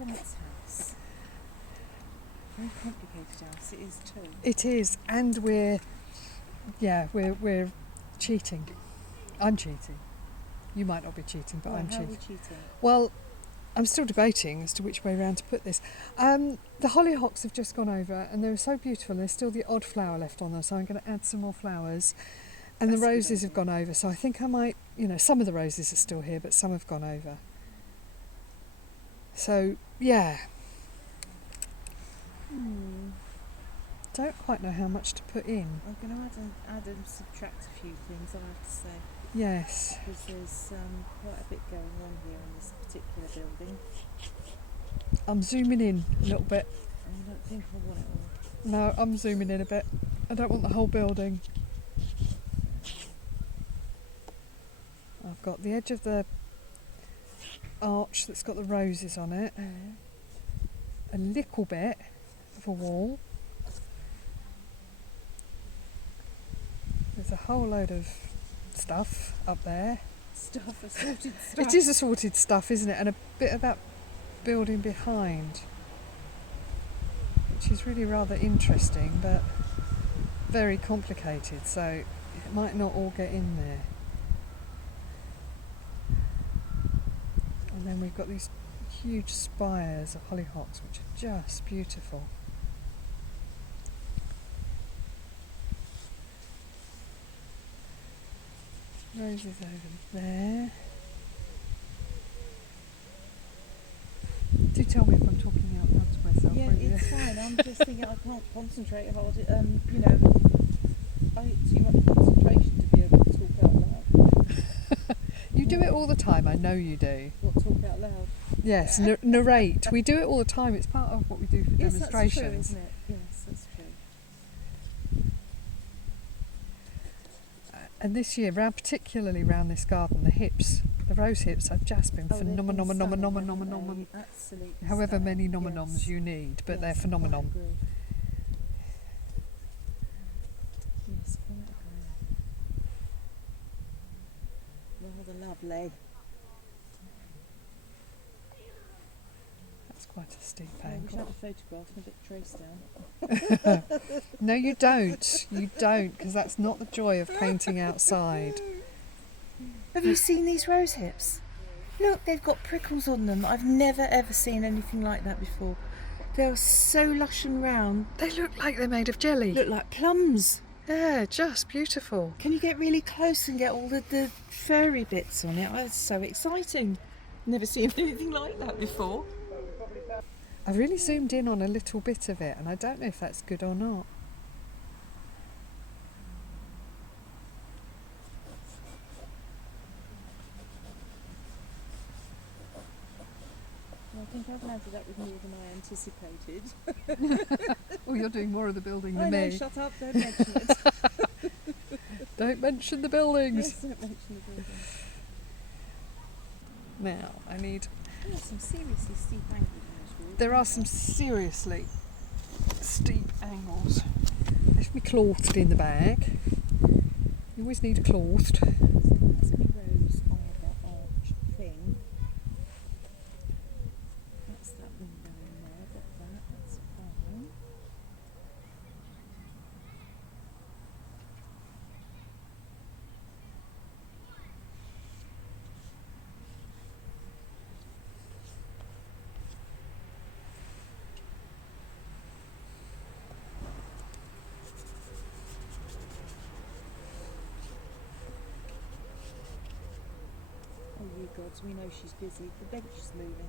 Whites house. Very complicated house. It is too. It is, and we're cheating. I'm cheating. You might not be cheating, but I'm How are cheating. we cheating? Well, I'm still debating as to which way round to put this. The hollyhocks have just gone over, and they're so beautiful. And there's still the odd flower left on them, so I'm going to add some more flowers. And That's the a good roses have idea. gone over, so I think I might, some of the roses are still here, but some have gone over. So, yeah. Don't quite know how much to put in. I'm going to add and subtract a few things, I have to say. Yes. Because there's quite a bit going on here in this particular building. I'm zooming in a little bit. And I don't think I want it all. No, I'm zooming in a bit. I don't want the whole building. I've got the edge of the arch that's got the roses on it. A little bit of a wall. There's a whole load of stuff up there. Assorted stuff. It is assorted stuff, isn't it? And a bit of that building behind, which is really rather interesting, but very complicated, so it might not all get in there. And then we've got these huge spires of hollyhocks, which are just beautiful. Roses over there. Do tell me if I'm talking out loud to myself. Yeah, won't you? it's fine. I'm just thinking I can't concentrate. I need too much concentration to be able to talk out loud. You do it all the time, I know you do. What, talk out loud? Yes, narrate. We do it all the time. It's part of what we do for demonstrations. That's true, isn't it? Yes, that's true. And this year, particularly round this garden, the rose hips have just been phenomenal. Absolutely. However stunning. many nominums Yes. you need, but Yes, they're I phenomenal. agree. Yes, quite agree. Rather lovely. That's quite a steep I wish I angle. had a photograph and a bit trace down. No, you don't. You don't, because that's not the joy of painting outside. Have you seen these rose hips? Look, they've got prickles on them. I've never ever seen anything like that before. They're so lush and round. They look like they're made of jelly. Look like plums. Yeah, just beautiful. Can you get really close and get all the furry bits on it? Oh, it's so exciting. Never seen anything like that before. I really zoomed in on a little bit of it, and I don't know if that's good or not. Well, I think I've landed up with more than I anticipated. Oh, you're doing more of the building I than know, me. shut up, don't mention it. Don't mention the buildings. Yes, don't mention the building. Now, I need... Oh, some seriously steep angles in this wall. There are some seriously steep angles. Left me clothed in the bag. You always need a clothed. So that's me rose arbor arch thing. That's that window in there, that's fine. Oh, you gods, we know she's busy. The bench is moving.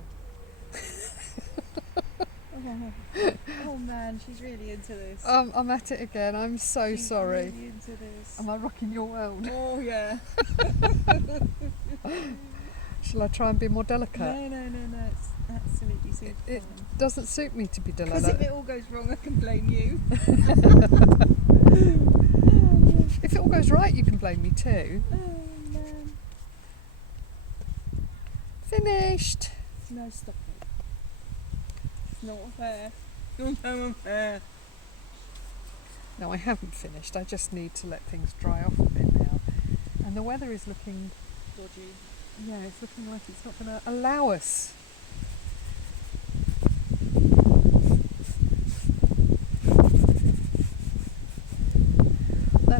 Oh man, she's really into this. I'm at it again. I'm so She's sorry. really into this. Am I rocking your world? Oh yeah. Shall I try and be more delicate? No. It's absolutely suits It fine. doesn't suit me to be Because if delicate. it all goes wrong, I can blame you. If it all goes right, you can blame me too. Oh man. Finished. No, stop it. It's not fair. You're so unfair. No, I haven't finished. I just need to let things dry off a bit now. And the weather is looking... Dodgy. Yeah, it's looking like it's not going to allow us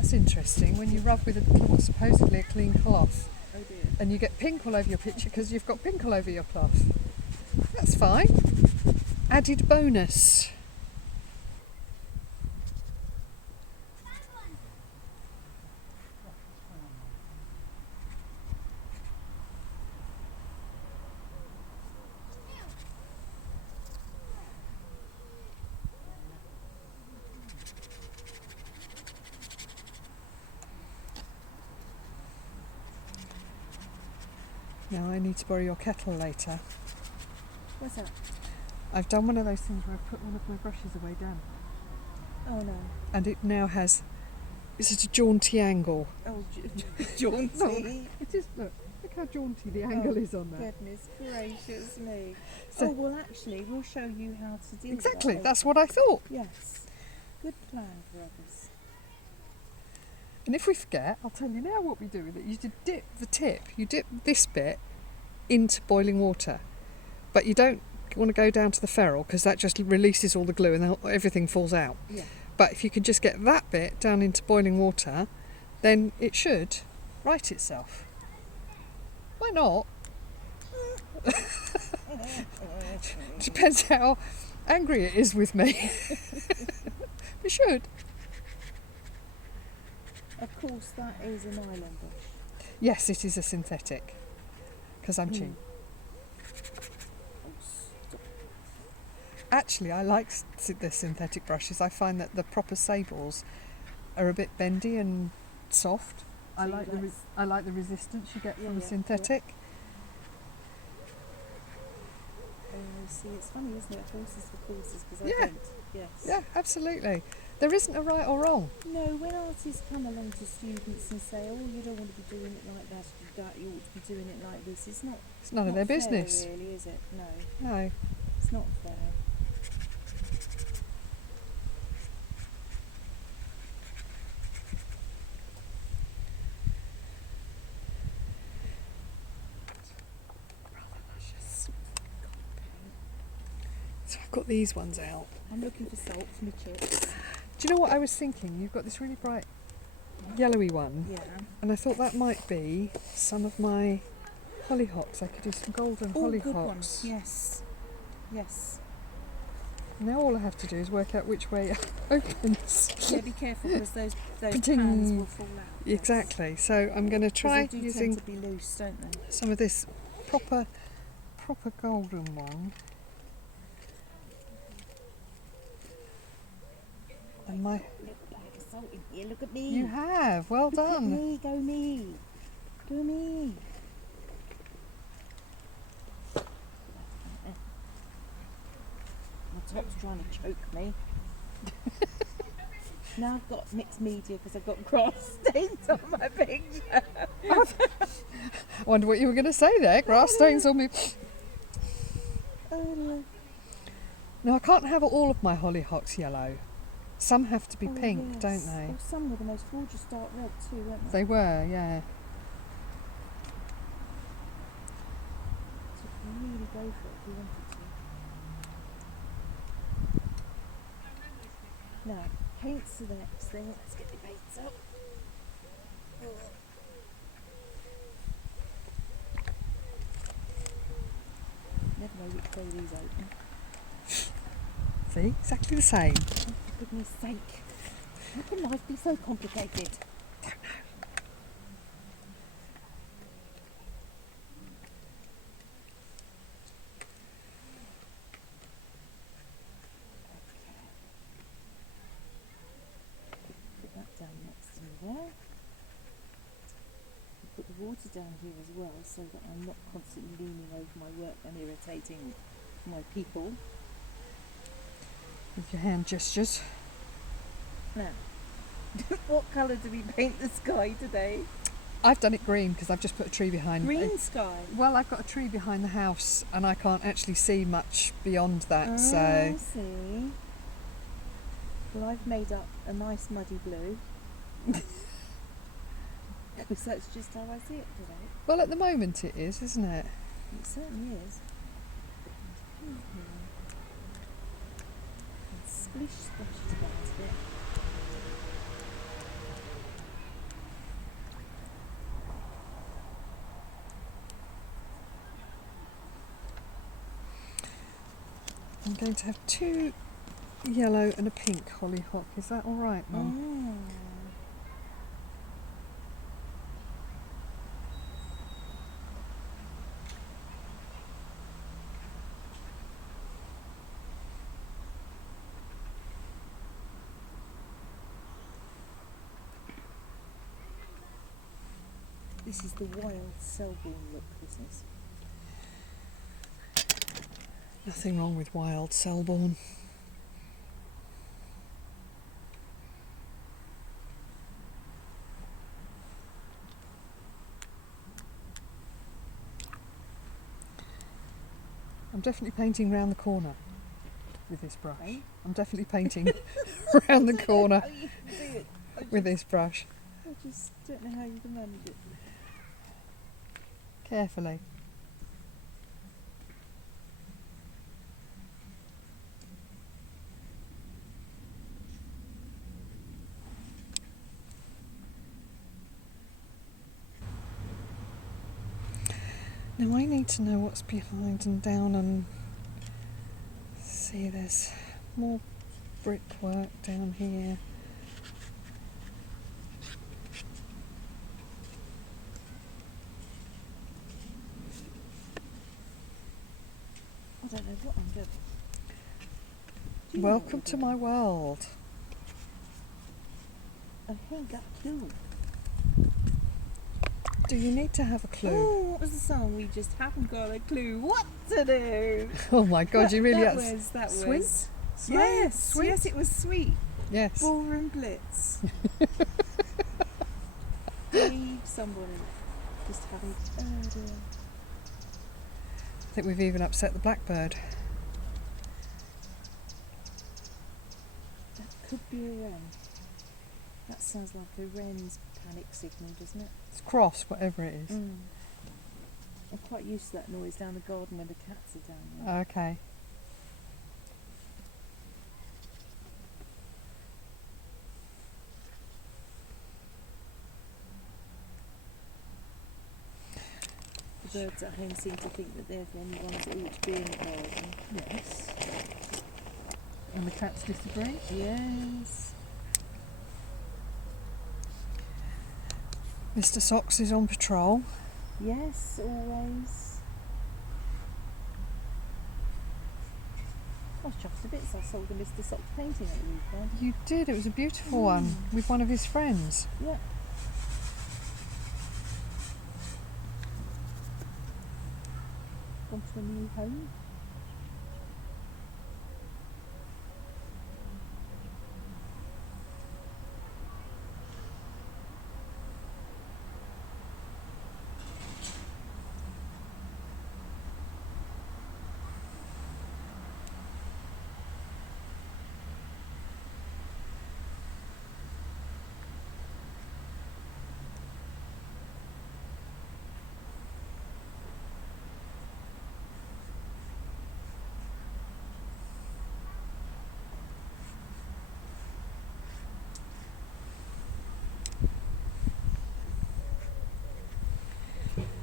that's interesting. When you rub with supposedly a clean cloth, Oh dear. and you get pink all over your picture because you've got pink all over your cloth. That's fine. Added bonus. Now I need to borrow your kettle later. What's that? I've done one of those things where I've put one of my brushes away down. Oh no. And it now has, it's at a jaunty angle. Oh, jaunty. It is, look how jaunty the angle is on that. Goodness gracious me. So- well actually, we'll show you how to deal Exactly, with that. that's what I thought. Yes. Good plan, brothers. And if we forget, I'll tell you now what we do with it. You dip the tip, you dip this bit into boiling water, but you don't want to go down to the ferrule because that just releases all the glue and everything falls out. Yeah. But if you can just get that bit down into boiling water, then it should right itself. Why not? Depends how angry it is with me. It should. Of course, that is an island brush. Yes, it is a synthetic because I'm cheap. Actually, I like the synthetic brushes. I find that the proper sables are a bit bendy and soft. I like the resistance you get from a synthetic. See, it's funny, isn't it? Horses for courses, because I Yeah. don't. Yes. Yeah, absolutely. There isn't a right or wrong. No, when artists come along to students and say, "Oh, you don't want to be doing it like that, you ought to be doing it like this," it's not. It's none of their fair, business. really, is it? No, No. it's not fair. So I've got these ones out. I'm looking for salt for my chips. Do you know what I was thinking? You've got this really bright yellowy one, Yeah. and I thought that might be some of my hollyhocks. I could do some golden Oh, good one. hollyhocks. Yes. Yes. Now all I have to do is work out which way it opens. Yeah, be careful because those Ba-ding. pans will fall out. Yes. Exactly. So I'm going to 'Cause try they do using tend to be loose, don't they? some of this proper golden one. And my Little bag of salt in here. Look at me. you have well Look at done. me. Go me. Go me. My top's trying to choke me. Now I've got mixed media because I've got grass stains on my picture. I wonder what you were going to say there. Grass stains on me. Oh dear. No, I can't have all of my hollyhocks yellow. Some have to be Oh, pink, yes. don't they? Oh, some were the most gorgeous dark red too, weren't they? They were, yeah. So you can really go for it if you wanted to. Now, paints are the next thing. Let's get the paints up. Never know which way these open. See, exactly the same. Oh, for goodness sake. How can life be so complicated? Put that down next to me there. Put the water down here as well so that I'm not constantly leaning over my work and irritating my people. With your hand gestures. Now, what colour do we paint the sky today? I've done it green because I've just put a tree behind. Green sky. Well, I've got a tree behind the house and I can't actually see much beyond that, I so see. Well, I've made up a nice muddy blue. Because that's just how I see it today. well, at the moment it is, isn't it? It certainly is. And splish splashes about it. I'm going to have 2 yellow and a pink hollyhock. Is that all right, Mum? This is the wild Selborne look business. Nothing wrong with wild Selborne. I'm definitely painting round the corner with this brush. Eh? I'm definitely painting round the corner How you can do it. with this brush. I just don't know how you can manage it. Carefully. Now I need to know what's behind and down and see there's more brickwork down here. I don't know what I'm doing. Do you know Welcome what to I'm my world. doing? I ain't got a clue. Do you need to have a clue? Oh, what was the song? We just haven't got a clue what to do. Oh my God, you really that are. that Sweet? was. Slow? Yes, Sweet? yes, it was sweet. Yes. Ballroom Blitz. Leave somebody just having. Oh dear. I think we've even upset the blackbird. That could be a wren. That sounds like a wren's panic signal, doesn't it? It's cross, whatever it is. I'm quite used to that noise down the garden when the cats are down there. Okay. The birds at home seem to think that they're the only ones that ought to be in the garden. Yes. And the cats disagree? Yes. Mr. Socks is on patrol. Yes, always. I was chuffed to bits. I sold a Mr. Socks painting at the weekend. You did, it was a beautiful one with one of his friends. Yeah. Gone to a new home.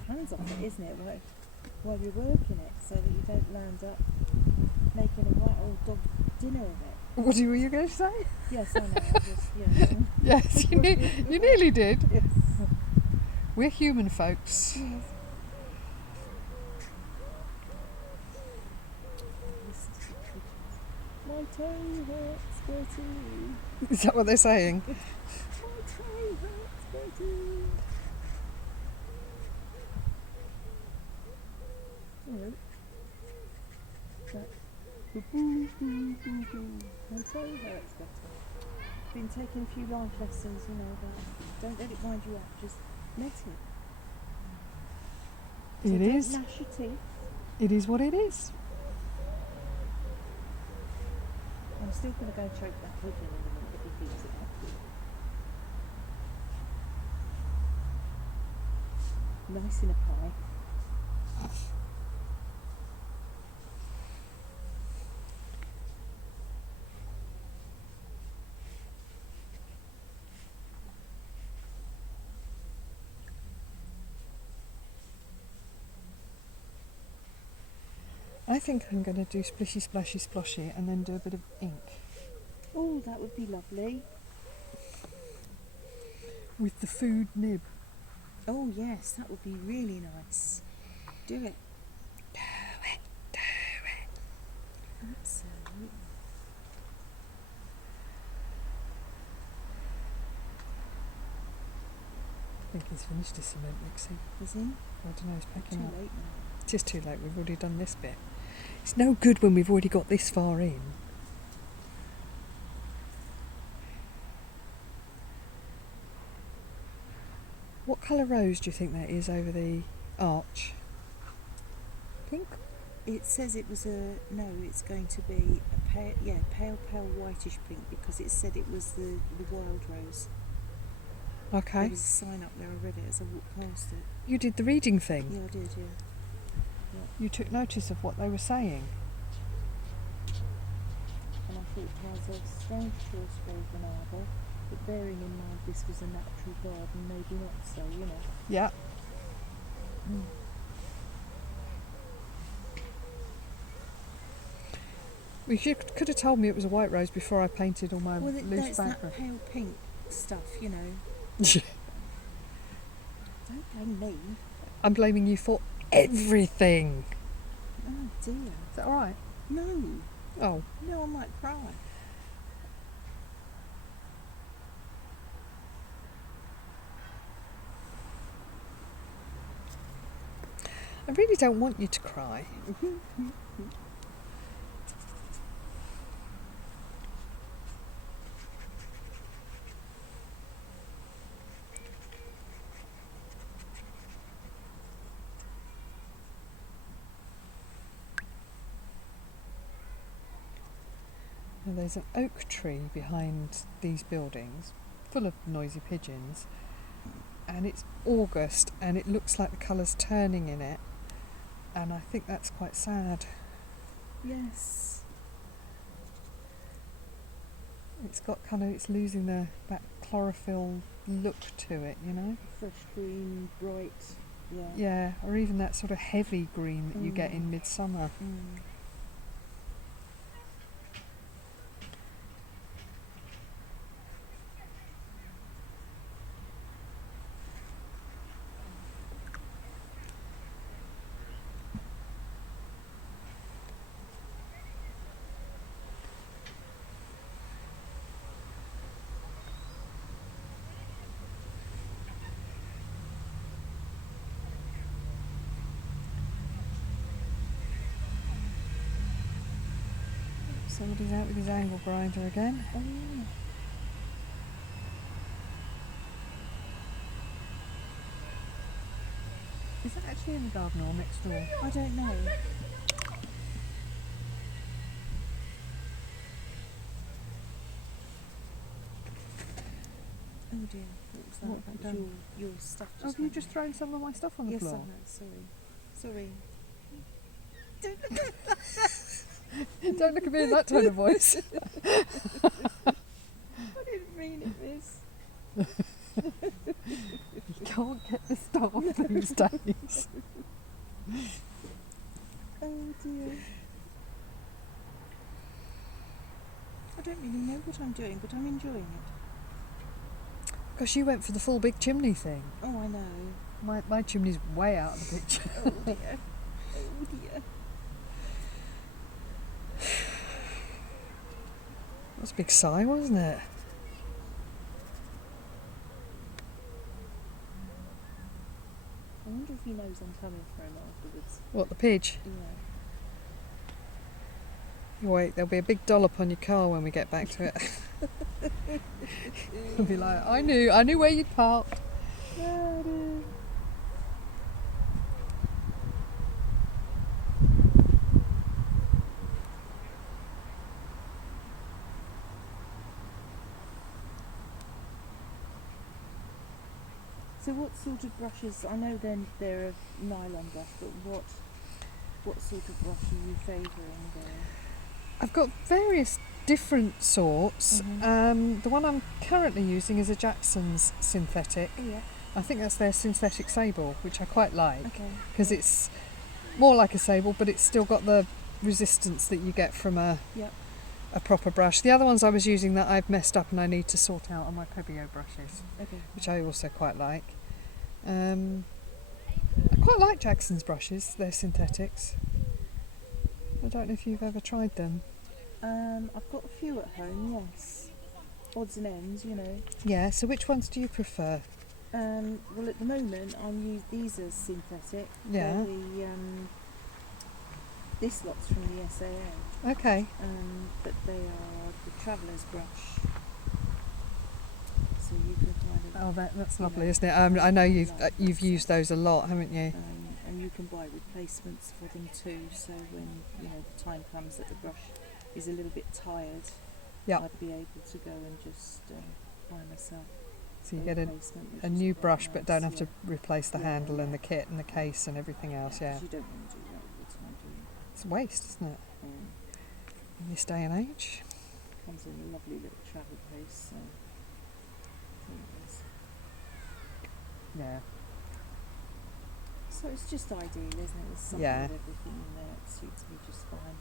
Hands off it, isn't it? While you're working it, so that you don't land up making a white old dog dinner of it. What were you going to say? Yes, I know. I just, yeah. Yes, you nearly did. Yes. We're human folks. Yes. Listen to the pigeons. My toe hurts, Bertie. Is that what they're saying? My toe hurts, Bertie. Hello. Boo boo boo boo boo. My toe hurts, Bertie. Been taking a few life lessons, you know, about don't let it wind you up, just let it. So It don't is. gnash your teeth. It is what it is. I'm still going to go choke that pigeon in a minute if he keeps it up. Nice in a pie. I think I'm going to do splishy splashy sploshy and then do a bit of ink Oh, that would be lovely. with the food nib. Oh yes, that would be really nice. Do it. Do it. Absolutely. I think he's finished his cement mixing. Is he? I don't know, he's packing Too up. late now. It is too late, we've already done this bit. It's no good when we've already got this far in. What colour rose do you think that is over the arch? Pink? It says it was it's going to be a pale whitish pink, because it said it was the wild rose. There Okay. was a sign up there, I read it as I walked past it. You did the reading thing. Yeah, I did, yeah. You took notice of what they were saying. And I thought it was a strange choice for an arbour, but bearing in mind this was a natural garden, maybe not so, you know. Yeah. Could have told me it was a white rose before I painted all my Well, loose that's that background. pale pink stuff, you know. Don't blame me. I'm blaming you for everything. Oh dear. Is that all right? No, Oh, no, I might cry. I really don't want you to cry. Now, there's an oak tree behind these buildings, full of noisy pigeons, and it's August, and it looks like the colour's turning in it, and I think that's quite sad. Yes. It's got it's losing that chlorophyll look to it, you know? Fresh green, bright. Yeah. Yeah, or even that sort of heavy green that you get in midsummer. Mm. Somebody's out with his angle grinder again. Oh yeah. Is that actually in the garden or next door? I don't know. Oh dear, what was that? What have you That was done? your stuff Oh, just have you went just there. thrown some of my stuff on the Yes, I floor? have, sorry. Don't look at me in that tone of voice. I didn't mean it, miss. You can't get this stuff these days. Oh dear. I don't really know what I'm doing, but I'm enjoying it. Because you went for the full big chimney thing. Oh, I know. My chimney's way out of the picture. Oh dear. Oh dear. That was a big sigh, wasn't it? I wonder if he knows I'm coming for him afterwards. What, the pigeon? Yeah. Wait, there'll be a big dollop on your car when we get back to it. He'll be like, I knew where you'd parked. Oh dear. So what sort of brushes, I know then they're a nylon brush, but what sort of brush are you favouring there? I've got various different sorts. Mhm. The one I'm currently using is a Jackson's synthetic. Oh yeah, I think that's their synthetic sable, which I quite like okay. because it's more like a sable, but it's still got the resistance that you get from a Yep. proper brush. The other ones I was using that I've messed up and I need to sort out are my Pebeo brushes, Okay. which I also quite like. I quite like Jackson's brushes, they're synthetics. I don't know if you've ever tried them. I've got a few at home, yes. Odds and ends, you know. Yeah, so which ones do you prefer? Well, at the moment, these are synthetic. Yeah. They're this lot's from the SAA. Okay. But they are the Traveller's brush. So you can kind of... Oh, that's you lovely, know, isn't it? I know you've like you've used those a lot, haven't you? and you can buy replacements for them too. So when the time comes that the brush is a little bit tired, Yeah. I'd be able to go and just buy myself So you get a replacement, which a is new quite brush, but don't nice, have to replace the Yeah, handle yeah. and the kit and the case and everything else. Yeah, 'cause you don't want to do that all the time, do you? it's a waste, isn't it? In this day and age. Comes in a lovely little travel case, so I think it's... Yeah. So it's just ideal, isn't it? There's something Yeah. of everything in there. It suits me just fine.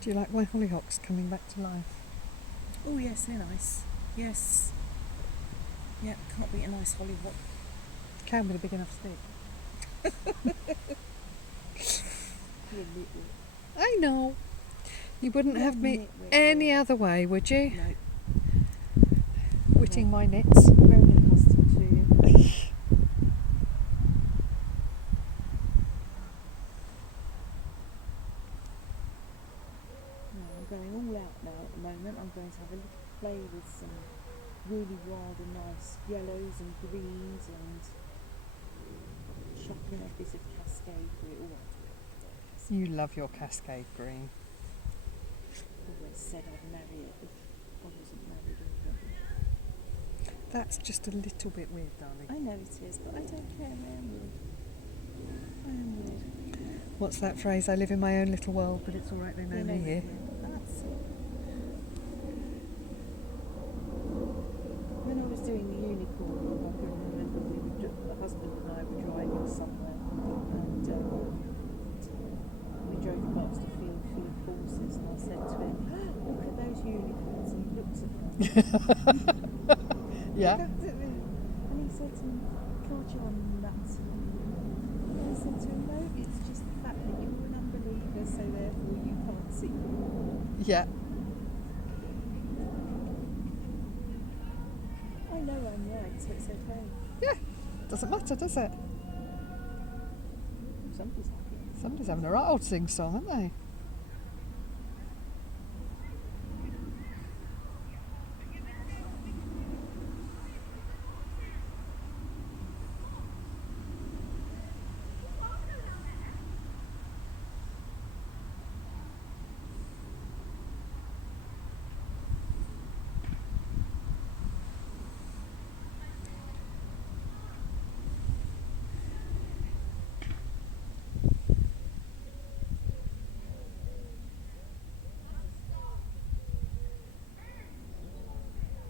Do you like my hollyhocks coming back to life? Oh yes, they're nice. Yes. Yeah, can't beat a nice hollyhock. Can with a big enough stick. You're a nitwit. I know. You wouldn't You're have a me nitwit, any yeah. other way, would you? No, Witting my nits. very accustomed to you. No, I'm going all out now at the moment. I'm going to have a little play with some really wild and nice yellows and greens and chuck in a bit of cascade green. Oh, I do. You love your cascade green. Always said I'd marry it if I wasn't married already. That's just a little bit weird, darling. I know it is, but I don't care. I am weird. I am weird. What's that phrase? I live in my own little world, but it's all right, they know me here. That's it. When I was doing the unicorn walk, I can remember the husband and I were driving somewhere, and we drove past a field full of horses, and I said to him, "Look at those unicorns," and he looked at them. Yeah. Looked at me, and he said to me, "God, you're nuts." And I said to him, "No, it's just the fact that you're an unbeliever, so therefore you can't see them." Yeah. I know I'm right, so it's okay. Yeah. Doesn't matter, does it? Somebody's happy. Somebody's having a right old sing song, aren't they?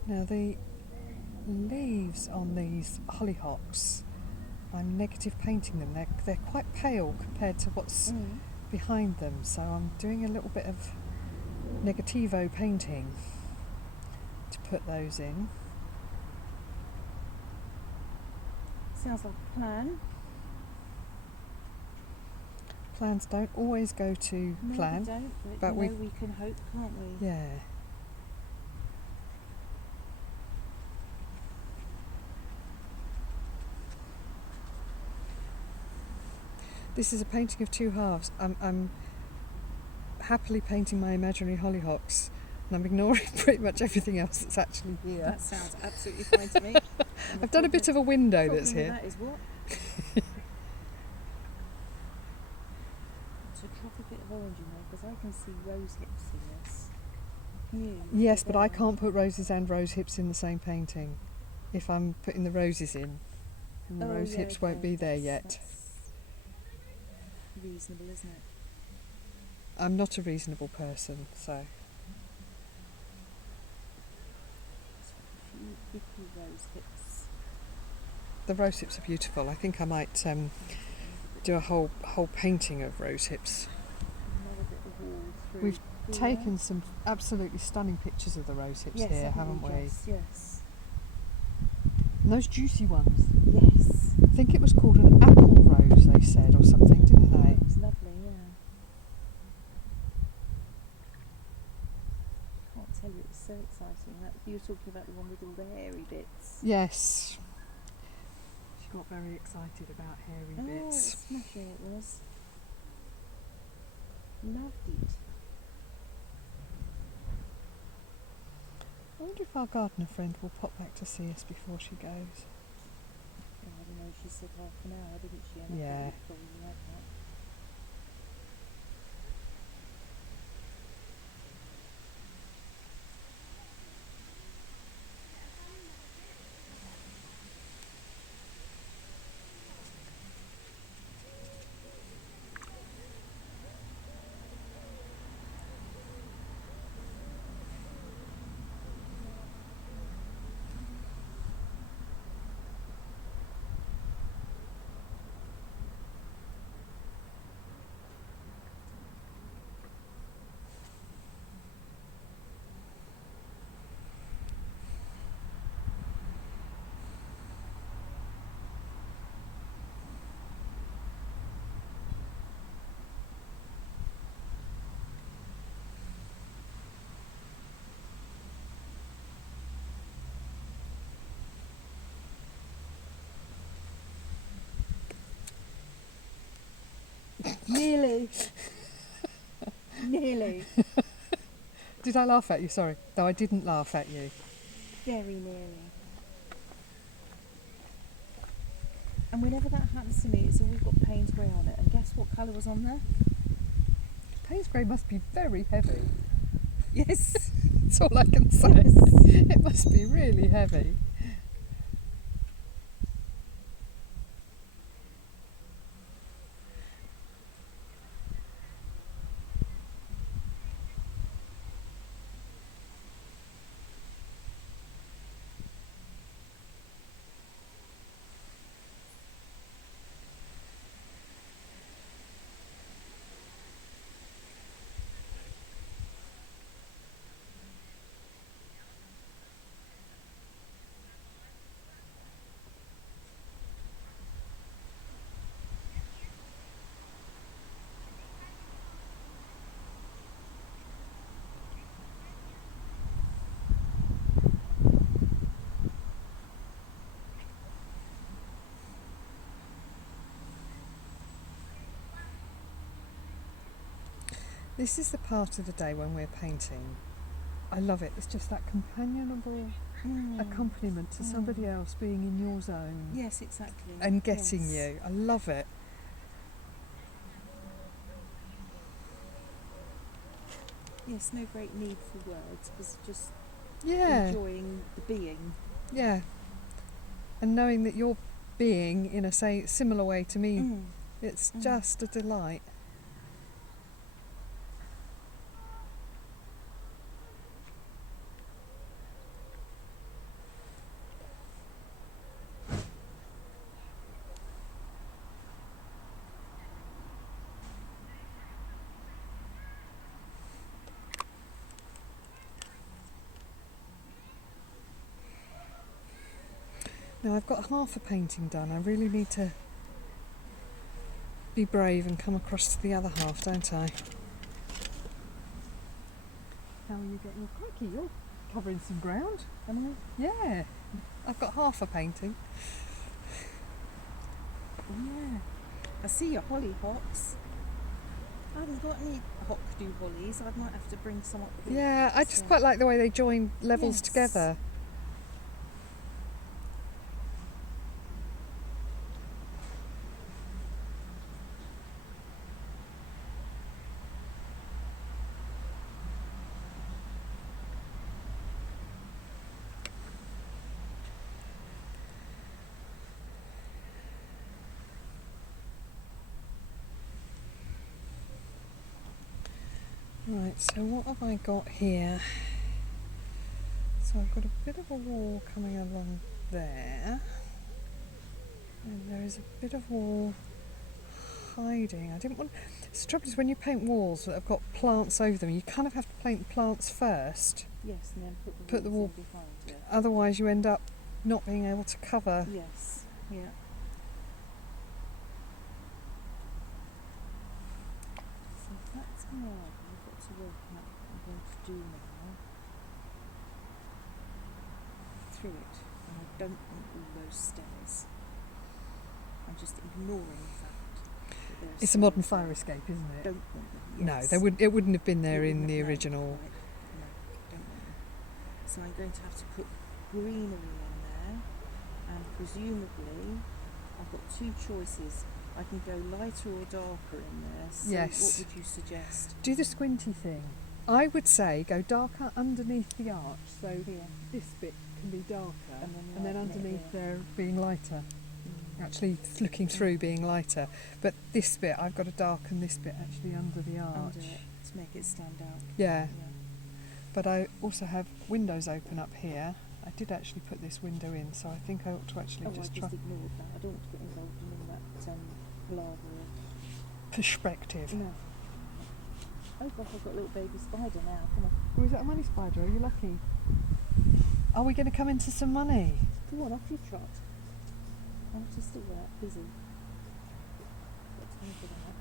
Now the leaves on these hollyhocks, I'm negative painting them. They're quite pale compared to what's behind them, so I'm doing a little bit of negativo painting to put those in. Sounds like a plan. plans don't always go to No, plan. we don't, but you we- know, we can hope, can't we? Yeah. This is a painting of two halves. I'm happily painting my imaginary hollyhocks, and I'm ignoring pretty much everything else that's actually here. That sounds absolutely fine to me. I've done a bit of a window that's Problem with here. that is what? To drop a bit of orange in there, because I can see rose hips in this. You? Yes, but I can't put roses and rose hips in the same painting. If I'm putting the roses in, and the rose hips won't be there yet. That's reasonable, isn't it? I'm not a reasonable person, so. So a few icky rose hips. The rose hips are beautiful. I think I might do a whole painting of rose hips. Another bit of wall through. We've here. taken some absolutely stunning pictures of the rose hips here, haven't we? Yes. And those juicy ones. Yes. I think it was called an apple rose, they said, or something, didn't Oh, they? it was lovely, yeah. Can't tell you, it was so exciting. That you were talking about the one with all the hairy bits. Yes. She got very excited about hairy Oh, bits. smashing it was. Loved it. I wonder if our gardener friend will pop back to see us before she goes. Oh, I don't know, she said half an hour, didn't she? And I Yeah. thought we'd probably like that. Nearly. Nearly. Did I laugh at you? Sorry. No, I didn't laugh at you. Very nearly. And whenever that happens to me, it's always got Payne's grey on it. And guess what colour was on there? Payne's grey must be very heavy. Yes. That's all I can say. Yes. It must be really heavy. This is the part of the day when we're painting. I love it. It's just that companionable accompaniment to somebody else being in your zone Yes, exactly. and getting Yes. you. I love it. Yes, no great need for words, because just Yeah, enjoying the being. yeah. And knowing that you're being in a similar way to me, it's just a delight. Now I've got half a painting done. I really need to be brave and come across to the other half, don't I? How are you getting? Crikey, you're covering some ground. Am Yeah, I've got half a painting. I? Oh, yeah. I see your hollyhocks. I haven't got any hockdew hollies. I might have to bring some up here. Yeah, I just quite like the way they join levels Yes. together. Right, so what have I got here? So I've got a bit of a wall coming along there, and there is a bit of wall hiding. I didn't want. The trouble is when you paint walls that have got plants over them, you kind of have to paint the plants first. Yes, and then Put the wall- walls in behind it. Otherwise, you end up not being able to cover. Yes, yeah. So that's my idea. I've got to work out what I'm going to do now. Through it. And I don't want all those stairs. I'm just ignoring the fact that there's It's a modern stairs fire there. escape, isn't it? Don't want them. No, Yes. it wouldn't have been there It in wouldn't the have- no, original. right. No, don't want them. So I'm going to have to put greenery in there, and presumably I've got two choices. I can go lighter or darker in there. So Yes. what would you suggest? Do the squinty thing. I would say go darker underneath the arch, so Here. this bit can be darker, And then and then lighten it underneath here. there being lighter. Mm. Actually, looking through being lighter. But this bit, I've got to darken this bit actually under the arch. Under it to make it stand out. Yeah, Yeah. but I also have windows open up here. I did actually put this window in, so I think I ought to actually Oh, just I try just ignored that. I don't want to get involved in all that palaver of... perspective. No. Oh gosh, I've got a little baby spider now. Come on. Oh, is that a money spider? Are you lucky? Are we going to come into some money? Come on, off you trot. I'm just at work, busy. Got time for that.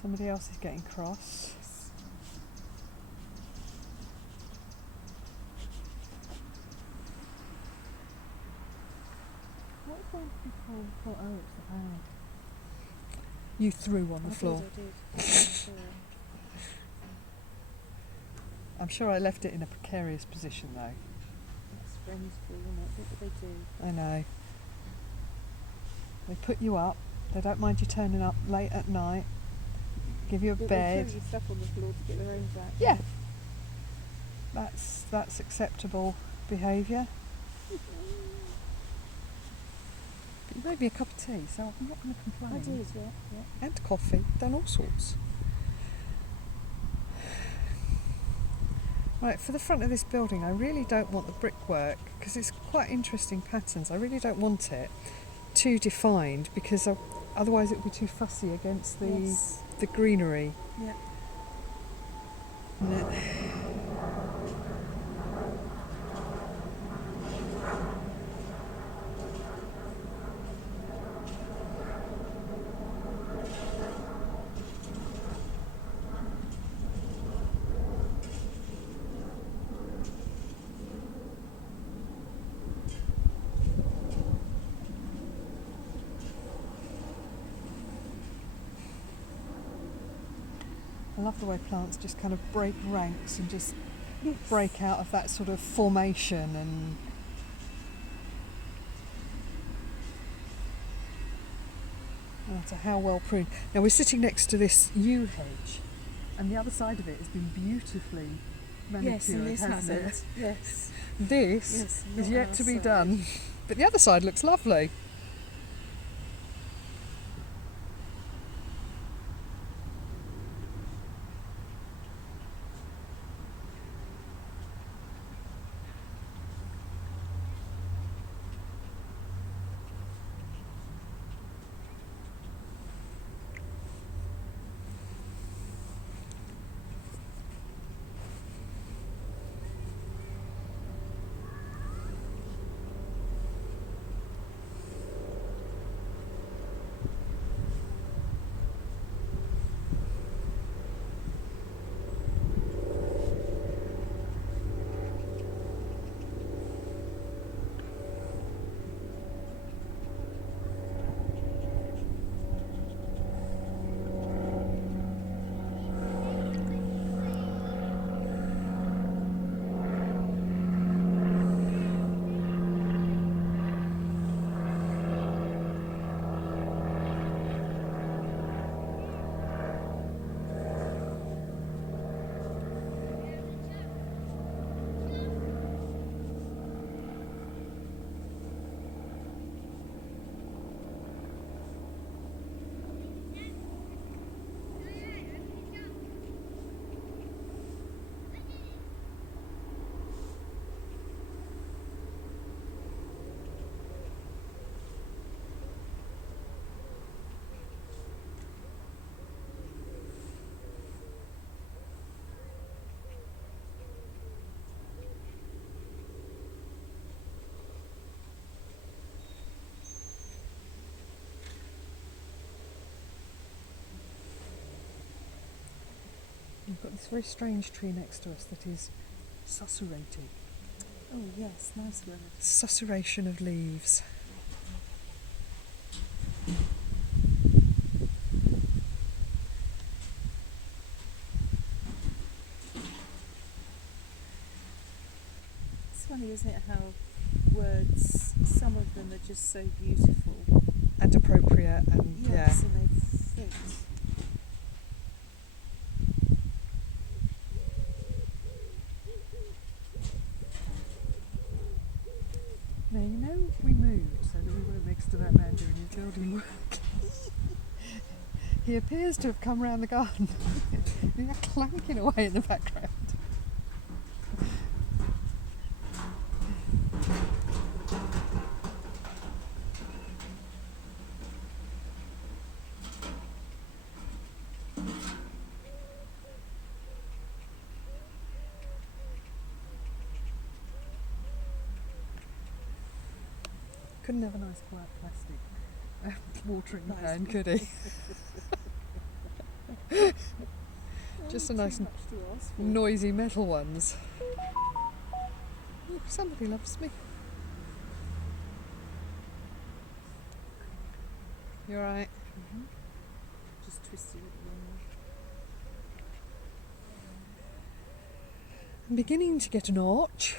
Somebody else is getting cross. Yes. What's going to be called? Oh, it's the bag. You threw on the floor. I did. Sorry. I'm sure I left it in a precarious position though. That's friends for, isn't it? What would they do? I know. They put you up. They don't mind you turning up late at night. Give you a They bed. throw you stuff on the floor to get their own back. Yeah. That's acceptable behaviour. But you made me a cup of tea, so I'm not going to complain. I did, yeah. And coffee. Done all sorts. Right, for the front of this building, I really don't want the brickwork because it's quite interesting patterns. I really don't want it too defined because otherwise it would be too fussy against Yes. the greenery. Yeah. No. I love the way plants just kind of break ranks and just Yes. break out of that sort of formation and no matter how well pruned. Now we're sitting next to this yew hedge and the other side of it has been beautifully manicured, Yes, and this hasn't hasn't. it? Yes. This Yes, is not yet our to be side. done. But the other side looks lovely. got this very strange tree next to us that is susurrating. Oh yes, nice word. Susurration of leaves. It's funny, isn't it, how words, some of them are just so beautiful. And appropriate and Yes, and they fit. Now, you know, we moved so that we weren't next to that man doing his building work. He appears to have come round the garden. They're clanking away in the background. Couldn't have a nice quiet plastic watering pan, could he? Just a nice noisy metal ones. Ooh, somebody loves me. You alright? Mm-hmm. Just twisted it wrong. I'm beginning to get an arch.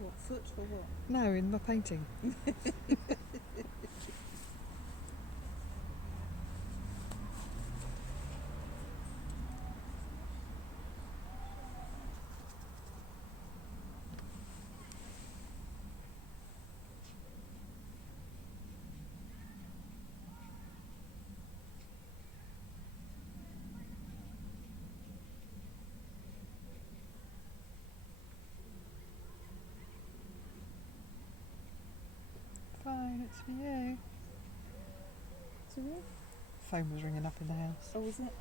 What, foot or what? No, in my painting. Fine, it's for you. To you? Phone was ringing up in the house. Oh, was it?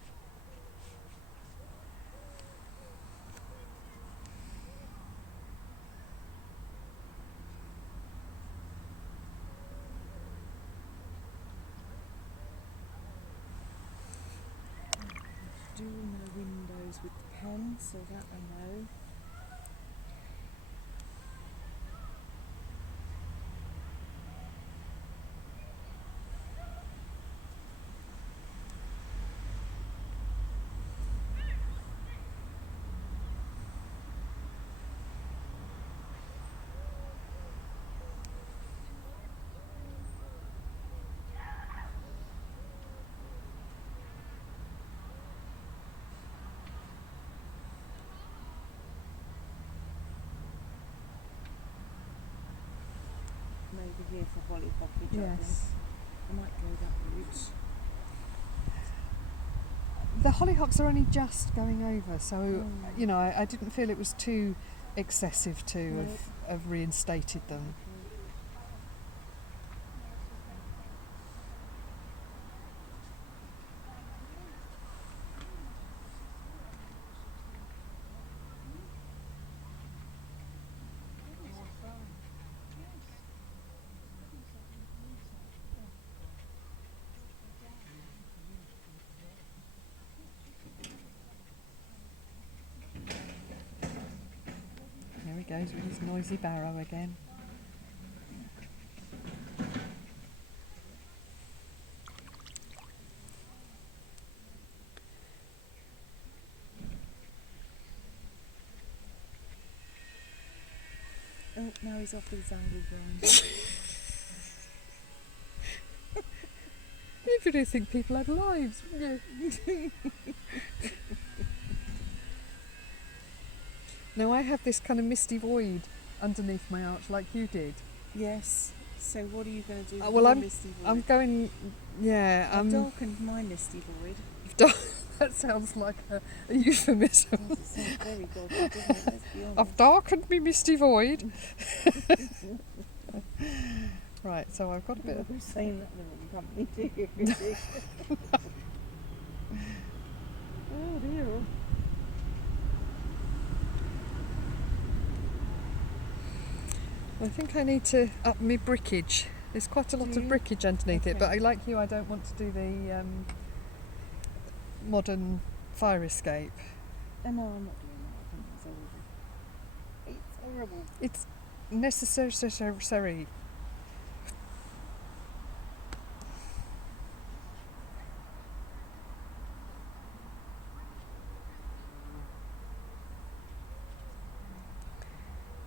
Doing the windows with the pen, so that I know. Over here for hollyhockage. Yes. I might go that route. The hollyhocks are only just going over, so you know, I didn't feel it was too excessive to have reinstated them. There he goes with his noisy barrow again. Oh, now he's off with his angle grind. You do think people had lives, wouldn't you? Now I have this kind of misty void underneath my arch like you did. Yes. So what are you going to do with Well, your I'm misty void? I'm going, yeah. I've darkened my misty void. That sounds like a euphemism. It sounds very dodgy, doesn't it? Let's be honest. I've darkened me misty void. Right, so I've got a bit of... You're saying that in the wrong company, do you? Oh dear. I think I need to up my brickage. There's quite a lot of brickage underneath it, but Okay. like you, I don't want to do the modern fire escape. Oh, no, I'm not doing that. I think it's horrible. It's horrible. It's necessary.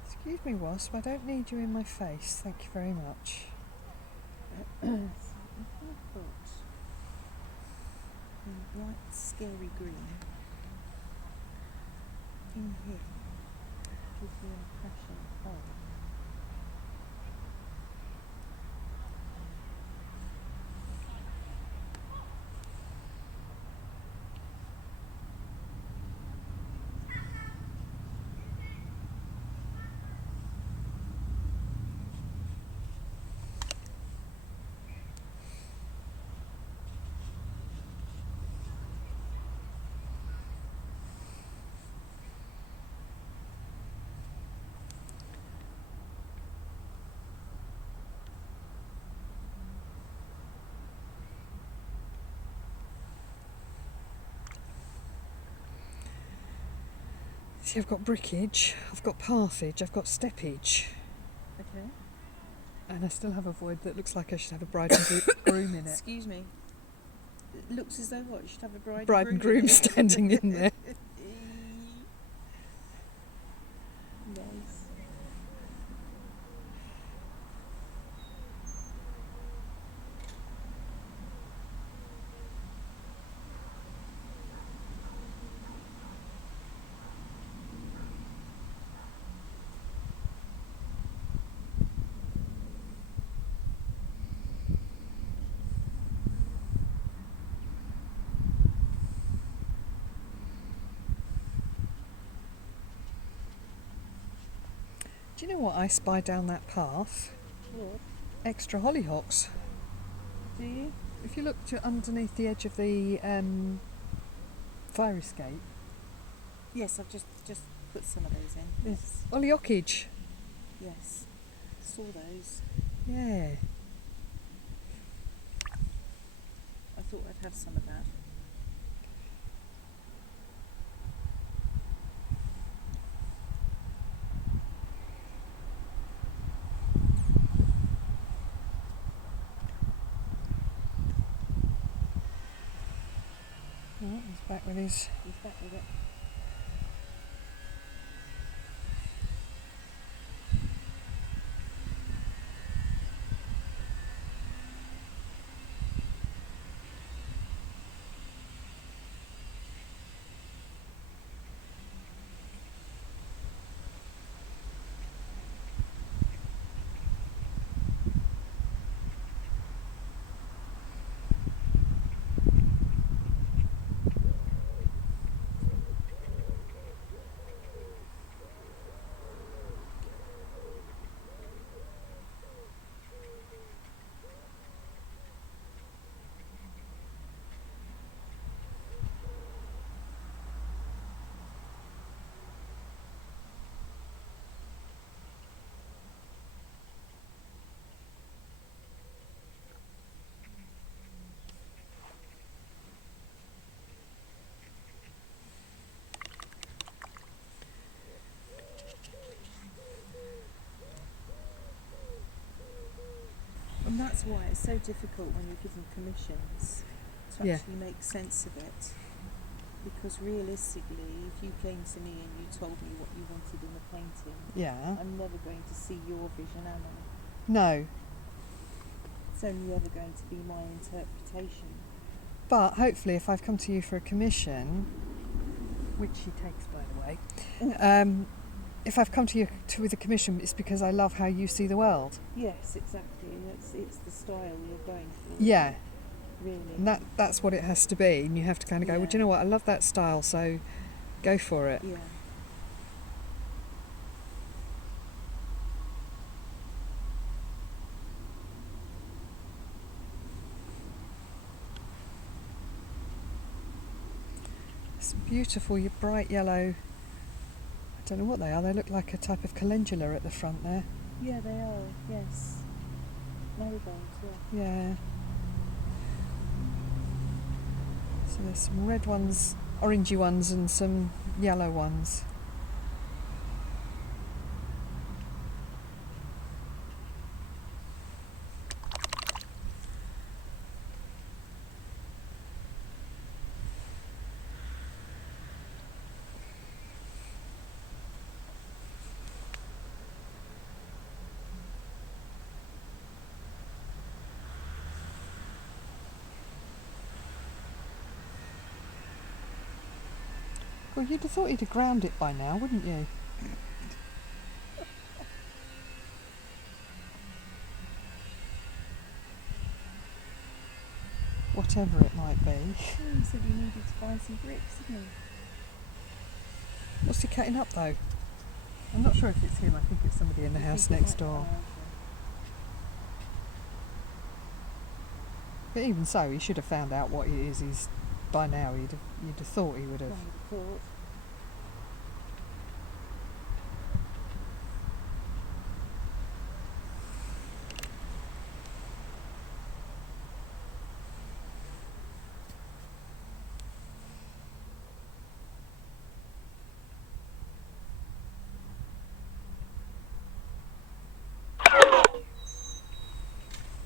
Excuse me, Wasp, I don't need you in my face. Thank you very much. So if I put a bright, scary green in here, gives the impression of See, I've got brickage, I've got pathage, I've got steppage. okay. And I still have a void that looks like I should have a bride and groom in it. Excuse me. It looks as though what? You should have a Bride and groom standing in there. Nice. Do you know what I spy down that path? What? Extra hollyhocks. Do you? If you look to underneath the edge of the fire escape, Yes, I've just put some of those in. there's hollyhockage. Yes. Saw those. Yeah. I thought I'd have some of that. Oh, he's back with his. He's back with it. And that's why it's so difficult when you're given commissions to Yeah. actually make sense of it. Because realistically, if you came to me and you told me what you wanted in the painting, Yeah. I'm never going to see your vision, am I? No. It's only ever going to be my interpretation. But hopefully, if I've come to you for a commission, which she takes, by the way, if I've come to you with a commission, it's because I love how you see the world. Yes, exactly. It's the style you're going for. Yeah. Really. And that's what it has to be. And you have to kind of go, well, do you know what? I love that style, so go for it. Yeah. It's beautiful, your bright yellow. I don't know what they are. They look like a type of calendula at the front there. Yeah, they are. Yes. Marigolds. Yeah. Yeah. So there's some red ones orangey ones and some yellow ones. Well, you'd have thought he'd have ground it by now, wouldn't you? Whatever it might be. Oh, he said he needed to find some bricks, didn't he? What's he cutting up though? I'm not sure if it's him, I think it's somebody in the You house think it next might- door. oh, okay. But even so, he should have found out what it is he's by now. You'd have thought he would have. One would have thought.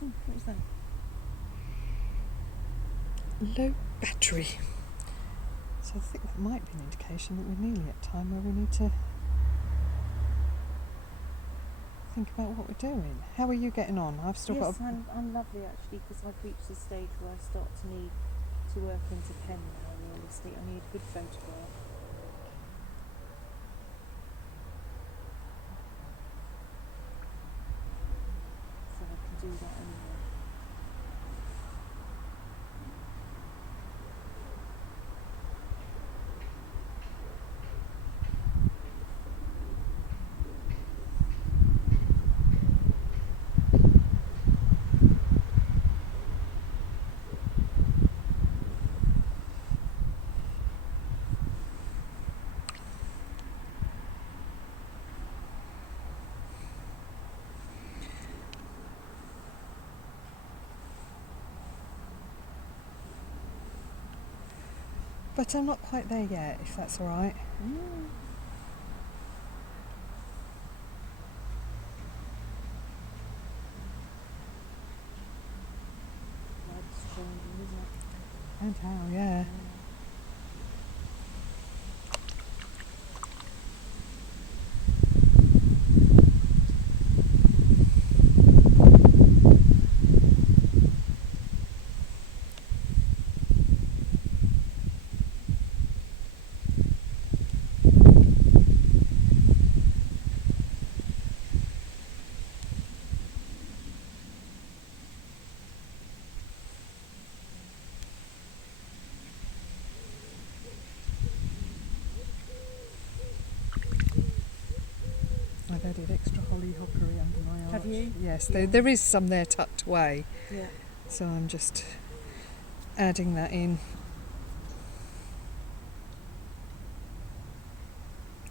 What was that? Low battery. So I think that might be an indication that we're nearly at time where we need to think about what we're doing. How are you getting on? I've still Yes, got. I'm lovely actually, because I've reached the stage where I start to need to work into pen now, realistically. I need a good photograph. So I can do that anyway. But I'm not quite there yet, if that's all right. Mm. Life's changing, isn't it? And how, yeah. I've added extra hollyhockery under my arch. Have you? Yes, Yeah. there is some there tucked away, Yeah. so I'm just adding that in.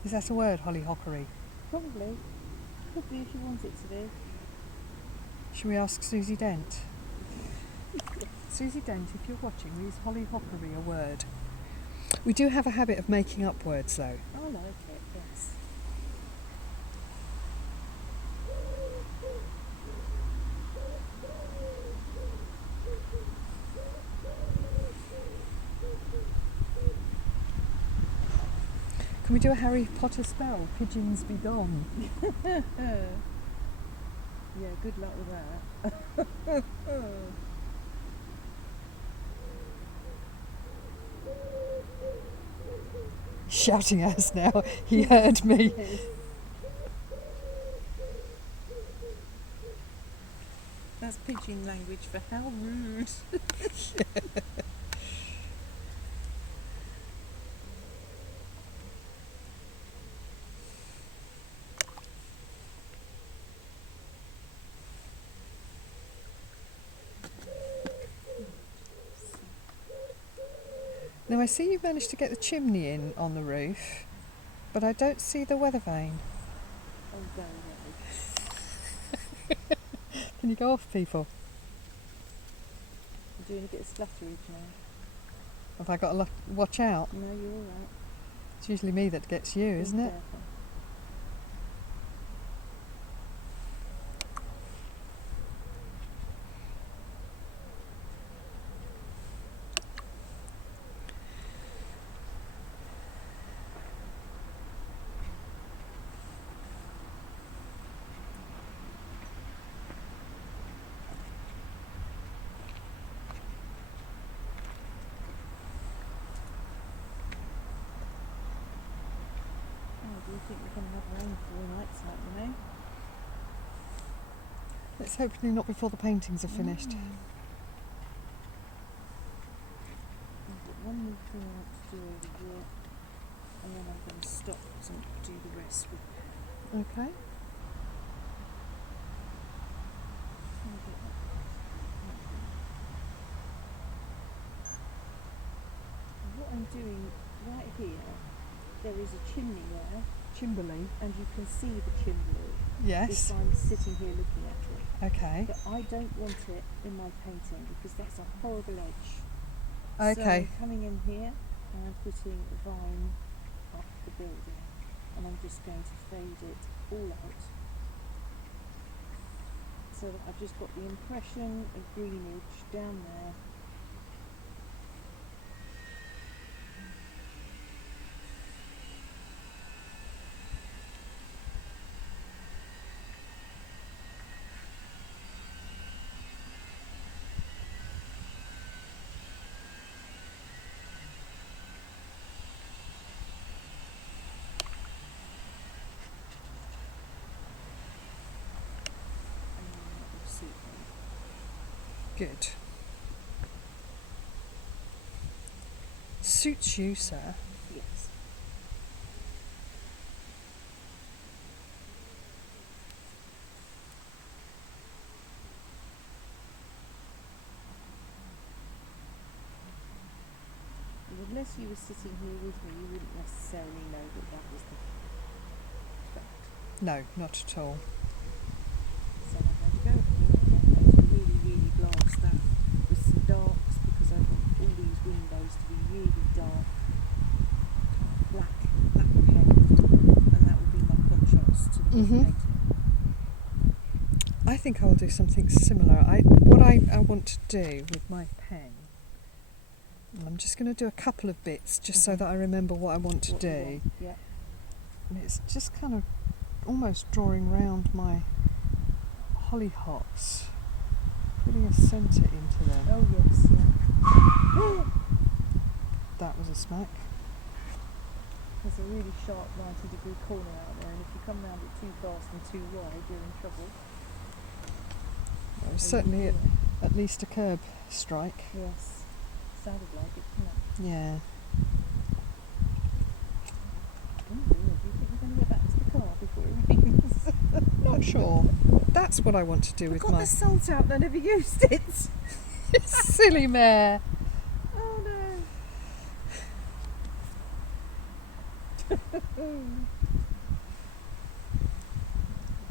Is that a word, hollyhockery? Probably. Could be if you want it to be. Should we ask Susie Dent? Susie Dent, if you're watching, is hollyhockery a word? We do have a habit of making up words though. I like it, yes. Can we do a Harry Potter spell? Pigeons be gone. Yeah, good luck with that. Shouting at us now. He heard me. Yes. That's pigeon language for how rude. Now I see you've managed to get the chimney in on the roof, but I don't see the weather vane. Oh, go away. Can you go off, people? I'm doing a bit of splutterage now. Have I got to watch out? No, you're all right. It's usually me that gets you, isn't Be it? careful. Do you think we're going to have rain for all night tonight, you know? Let's hopefully not before the paintings are finished. I've got one more thing I want to do over here, and then I'm going to stop and do the rest with Okay. What I'm doing right here, there is a chimney there, Chimberley. and you can see the chimney Yes. if I'm sitting here looking at it. Okay. But I don't want it in my painting because that's a horrible edge. Okay. So I'm coming in here and I'm putting a vine up the building, and I'm just going to fade it all out so that I've just got the impression of greenage down there. And then that will suit me. Good. Suits you, sir. Yes. And unless you were sitting here with me, you wouldn't necessarily know that that was the effect. No, not at all. So I'm going to go here and I'm going to really, really blast that with some darks because I want all these windows to be really dark, black pen, and that will be my contrast to the whole Mhm. painting. I think I will do something similar. What I want to do with my pen, I'm just going to do a couple of bits just so Mhm. that I remember what I want to What you do. want. Yeah. And it's just kind of almost drawing round my hollyhocks, putting a centre into them. Oh yes, yeah. That was a smack. There's a really sharp 90-degree corner out there, and if you come round it too fast and too wide, you're in trouble. There was Oh, certainly yeah. at least a curb strike. Yes. Sounded like it, didn't it? Yeah. Oh dear, do you think we're going to get back to the car before it rains? Not sure. That's what I want to do I with got my the salt out and I never used it. silly mare. Oh no.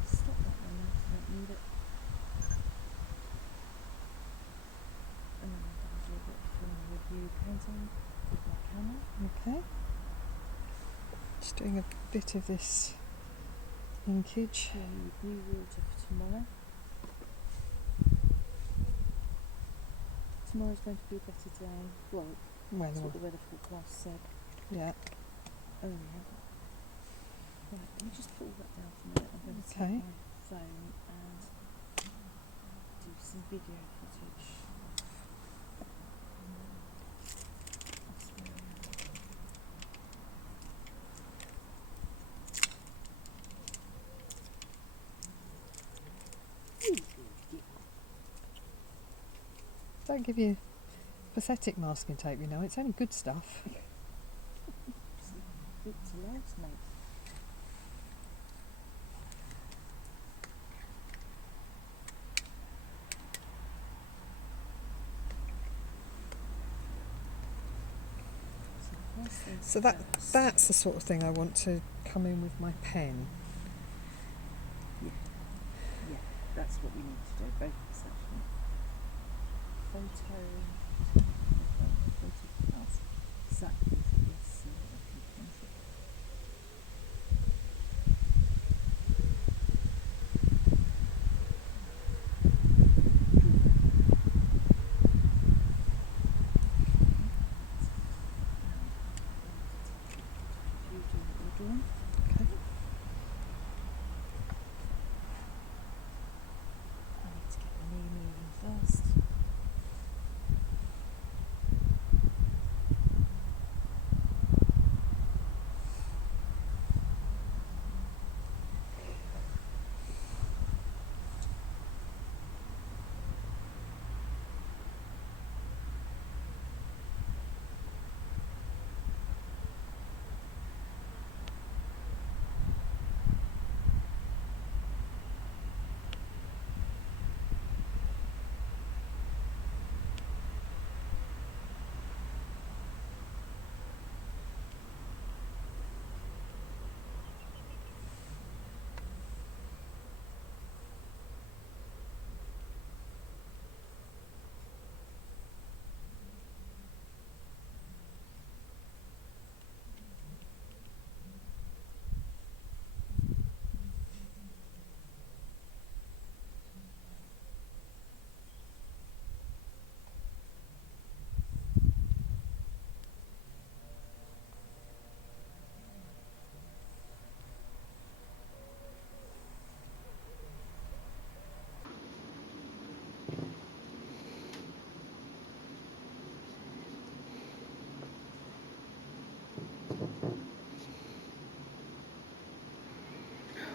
Stop that one now, 'cause I don't need it. And then I'm going to do a bit of film review painting with my camera. Okay. Just doing a bit of this inkage. Film review water for tomorrow. Tomorrow's going to be a better day. Well, that's what the weather forecast said. Yeah. Earlier. Right, let me just put all that down for a minute. I'm going to Okay. take my phone and do some video footage. Don't give you pathetic masking tape, you know. It's only good stuff. It's loads, mate. So that's the sort of thing I want to come in with my pen. Yeah, that's what we need to do, both of us actually. Photo. exactly for this pigment. Okay. I need to get the knee moving first.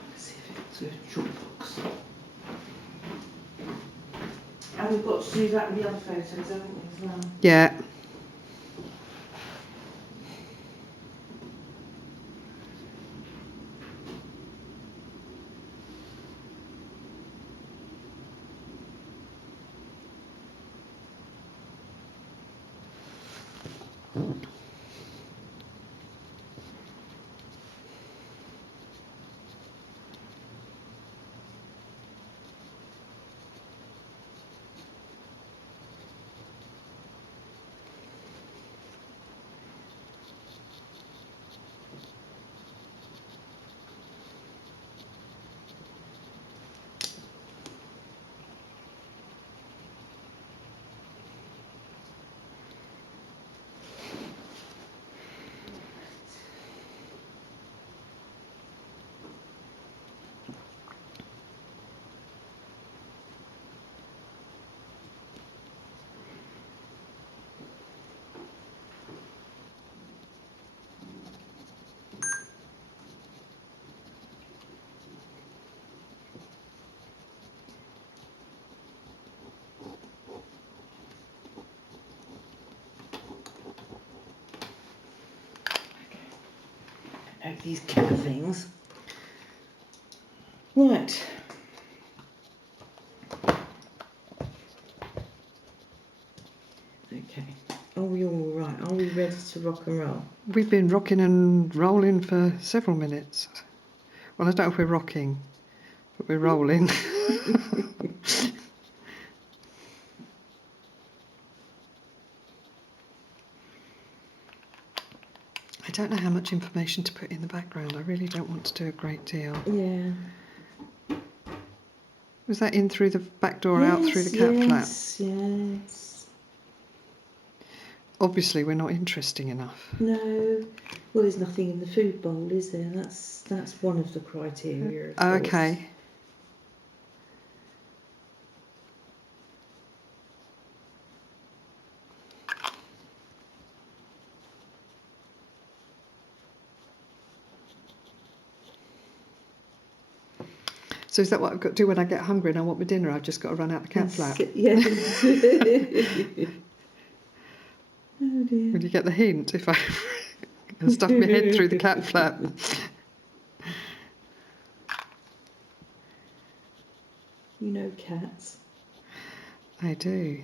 Let's see if it's a chalk box. And we've got to do that with the other photos, haven't we, as well? Yeah. Out these cat things. Right. Okay. Are we all right? Are we ready to rock and roll? We've been rocking and rolling for several minutes. Well, I don't know if we're rocking, but we're rolling. I don't know how much information to put in the background. I really don't want to do a great deal. Yeah. Was that in through the back door, out through the cat flap? Yes. Obviously, we're not interesting enough. No. Well, there's nothing in the food bowl, is there? That's one of the criteria. Of course. Okay. So is that what I've got to do when I get hungry and I want my dinner? I've just got to run out the cat flap. Yes. Oh dear. Will you get the hint if I stuff my head through the cat flap? You know cats. I do.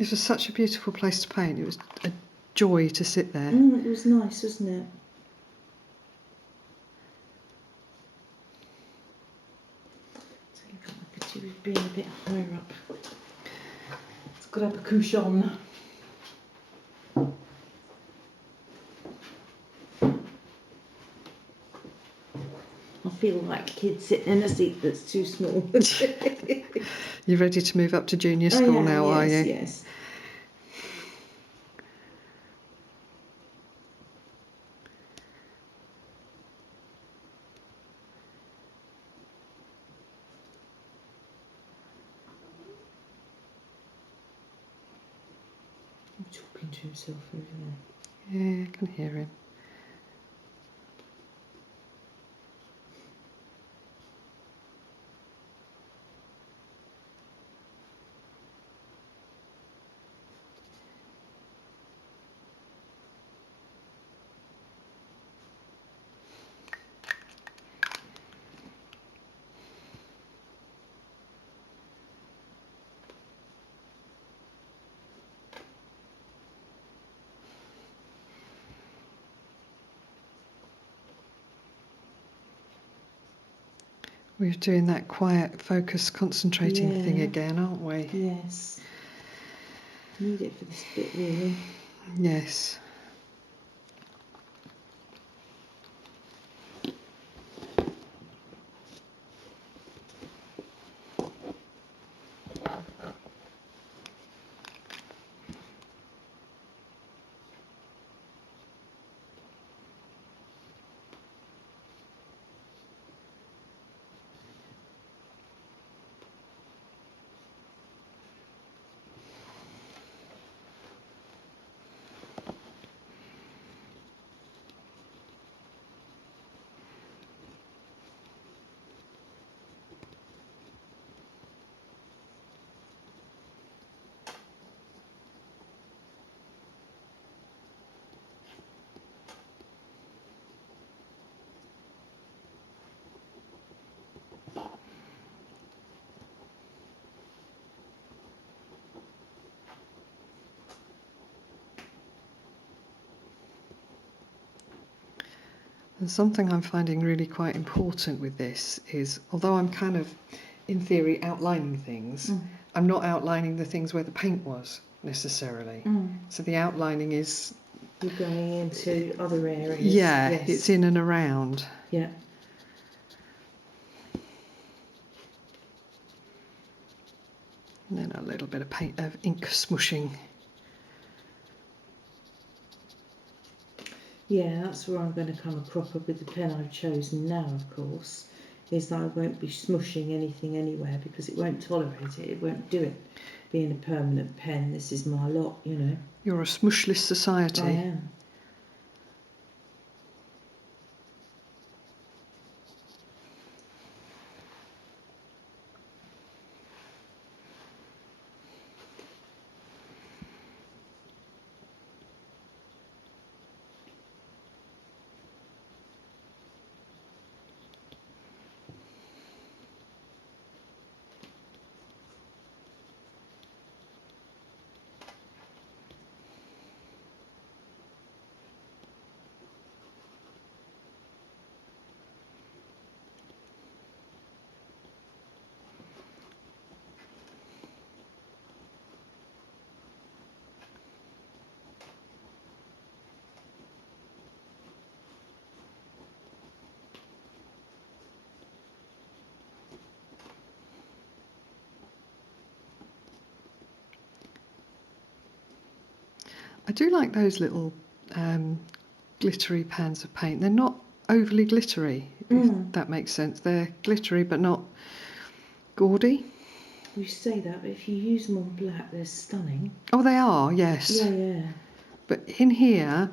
It was such a beautiful place to paint. It was a joy to sit there. It was nice, wasn't it? So look at my picture with being a bit higher up. It's got to have a cushion. I feel like a kid sitting in a seat that's too small. You're ready to move up to junior school now, yes, are you? Yes. I'm talking to himself over there. Yeah, I can hear him. We're doing that quiet, focus, concentrating thing again, aren't we? Yes. Need it for this bit, really. Yes. And something I'm finding really quite important with this is, although I'm kind of, in theory, outlining things, I'm not outlining the things where the paint was, necessarily. So the outlining is... You're going into other areas. Yeah, yes. It's in and around. Yeah. And then a little bit of paint, of ink smushing. Yeah, that's where I'm going to come a proper with the pen I've chosen now, of course, is that I won't be smushing anything anywhere because it won't tolerate it, it won't do it. Being a permanent pen, this is my lot, you know. You're a smushless society. I am. I do like those little glittery pans of paint. They're not overly glittery, if that makes sense. They're glittery but not gaudy. You say that, but if you use them on black, they're stunning. Oh, they are, yes. Yeah. But in here,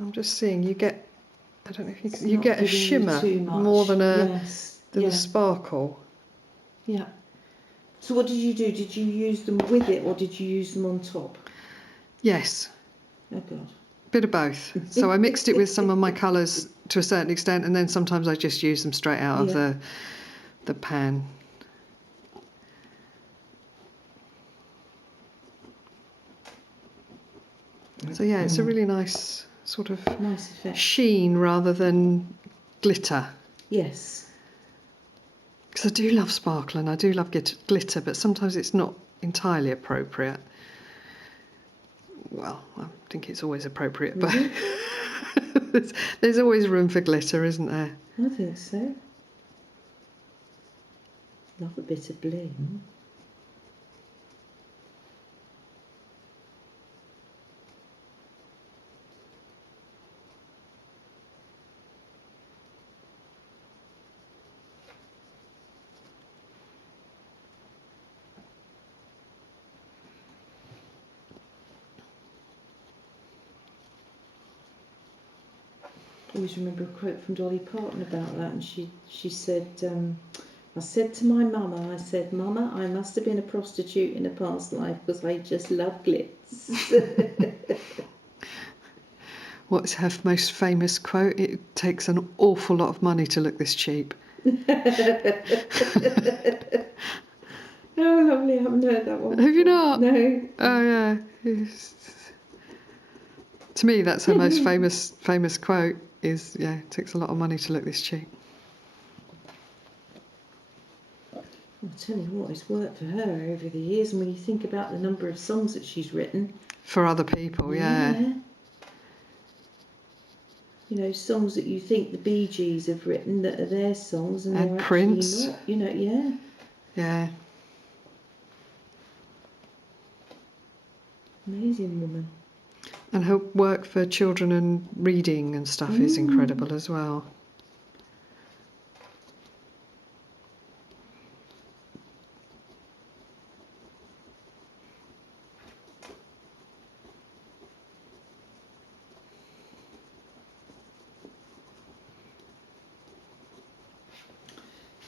I'm just seeing you get, I don't know if you It's can, you not get a giving you shimmer too much. more than a Yes. a sparkle. Yeah. So what did you do? Did you use them with it or did you use them on top? Yes, Oh God. bit of both. So I mixed it with some of my colours to a certain extent, and then sometimes I just use them straight out of the pan. So yeah, it's a really nice sort of Nice effect. sheen rather than glitter. Yes. Because I do love sparkle and I do love glitter, but sometimes it's not entirely appropriate. Well, I think it's always appropriate, but there's always room for glitter, isn't there? I think so. Love a bit of bling. I always remember a quote from Dolly Parton about that, and she said, I said to my mama, I said, Mama, I must have been a prostitute in a past life because I just love glitz. What's her most famous quote? It takes an awful lot of money to look this cheap. Oh, lovely, I haven't heard that one. Have you not? No. Oh yeah. To me, that's her most famous quote. Is yeah, it takes a lot of money to look this cheap. I'll tell you what, it's worked for her over the years, and when you think about the number of songs that she's written. For other people, yeah. You know, songs that you think the Bee Gees have written that are their songs, and they're Prince. actually not. You know, yeah. Yeah. Amazing woman. And her work for children and reading and stuff is incredible as well.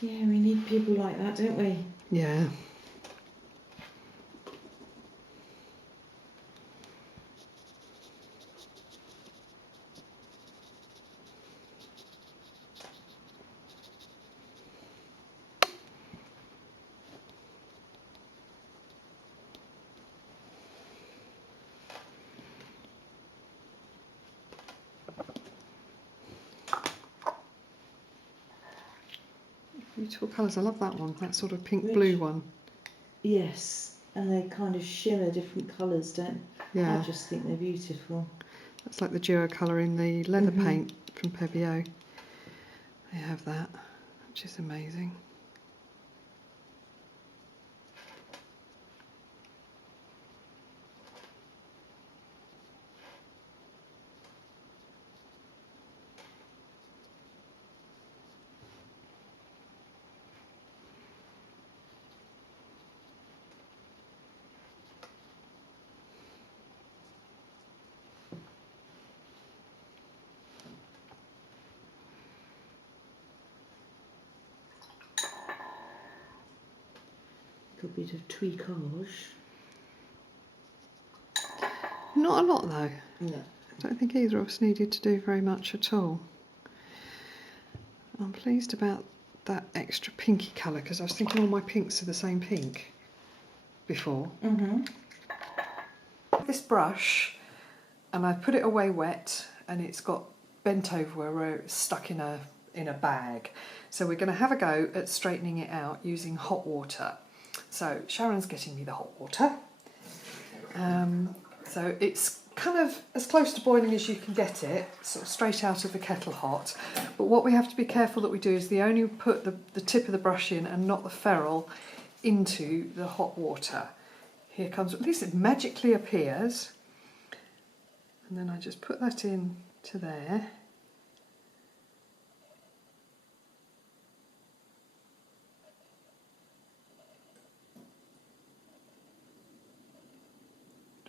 Yeah, we need people like that, don't we? Yeah. Beautiful colours. I love that one. That sort of pink blue one. Yes, and they kind of shimmer different colours, don't they? Yeah. I just think they're beautiful. That's like the duo colour in the leather paint from Pebeo. They have that, which is amazing. Got a bit of tweakage. Not a lot though. No. I don't think either of us needed to do very much at all. I'm pleased about that extra pinky colour because I was thinking all my pinks are the same pink before. This brush, and I put it away wet, and it's got bent over where it's stuck in a bag. So we're going to have a go at straightening it out using hot water. So Sharon's getting me the hot water. So it's kind of as close to boiling as you can get it, sort of straight out of the kettle hot. But what we have to be careful that we do is only put the tip of the brush in and not the ferrule into the hot water. Here comes, at least it magically appears. And then I just put that in to there.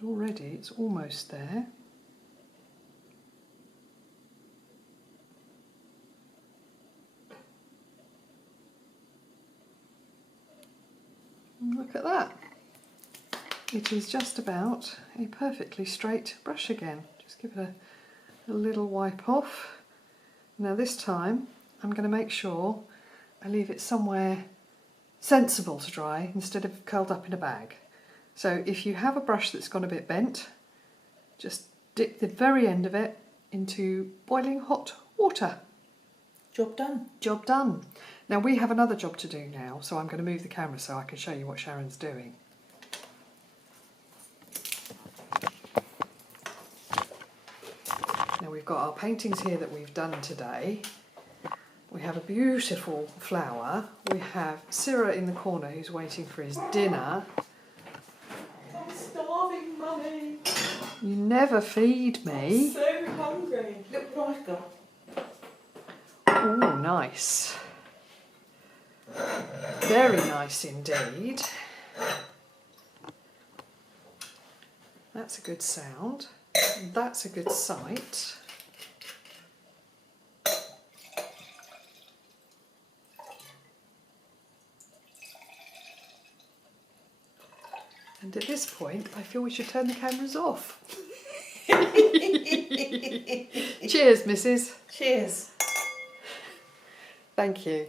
Already it's almost there. And look at that. It is just about a perfectly straight brush again. Just give it a little wipe off. Now this time I'm going to make sure I leave it somewhere sensible to dry instead of curled up in a bag. So if you have a brush that's gone a bit bent, just dip the very end of it into boiling hot water. Job done. Job done. Now we have another job to do now, so I'm going to move the camera so I can show you what Sharon's doing. Now we've got our paintings here that we've done today. We have a beautiful flower. We have Cyril in the corner who's waiting for his dinner. I'm starving, Mummy. You never feed me. So hungry. Look what I've got. Oh, nice. Very nice indeed. That's a good sound. That's a good sight. And at this point, I feel we should turn the cameras off. Cheers, Mrs. Cheers. Thank you.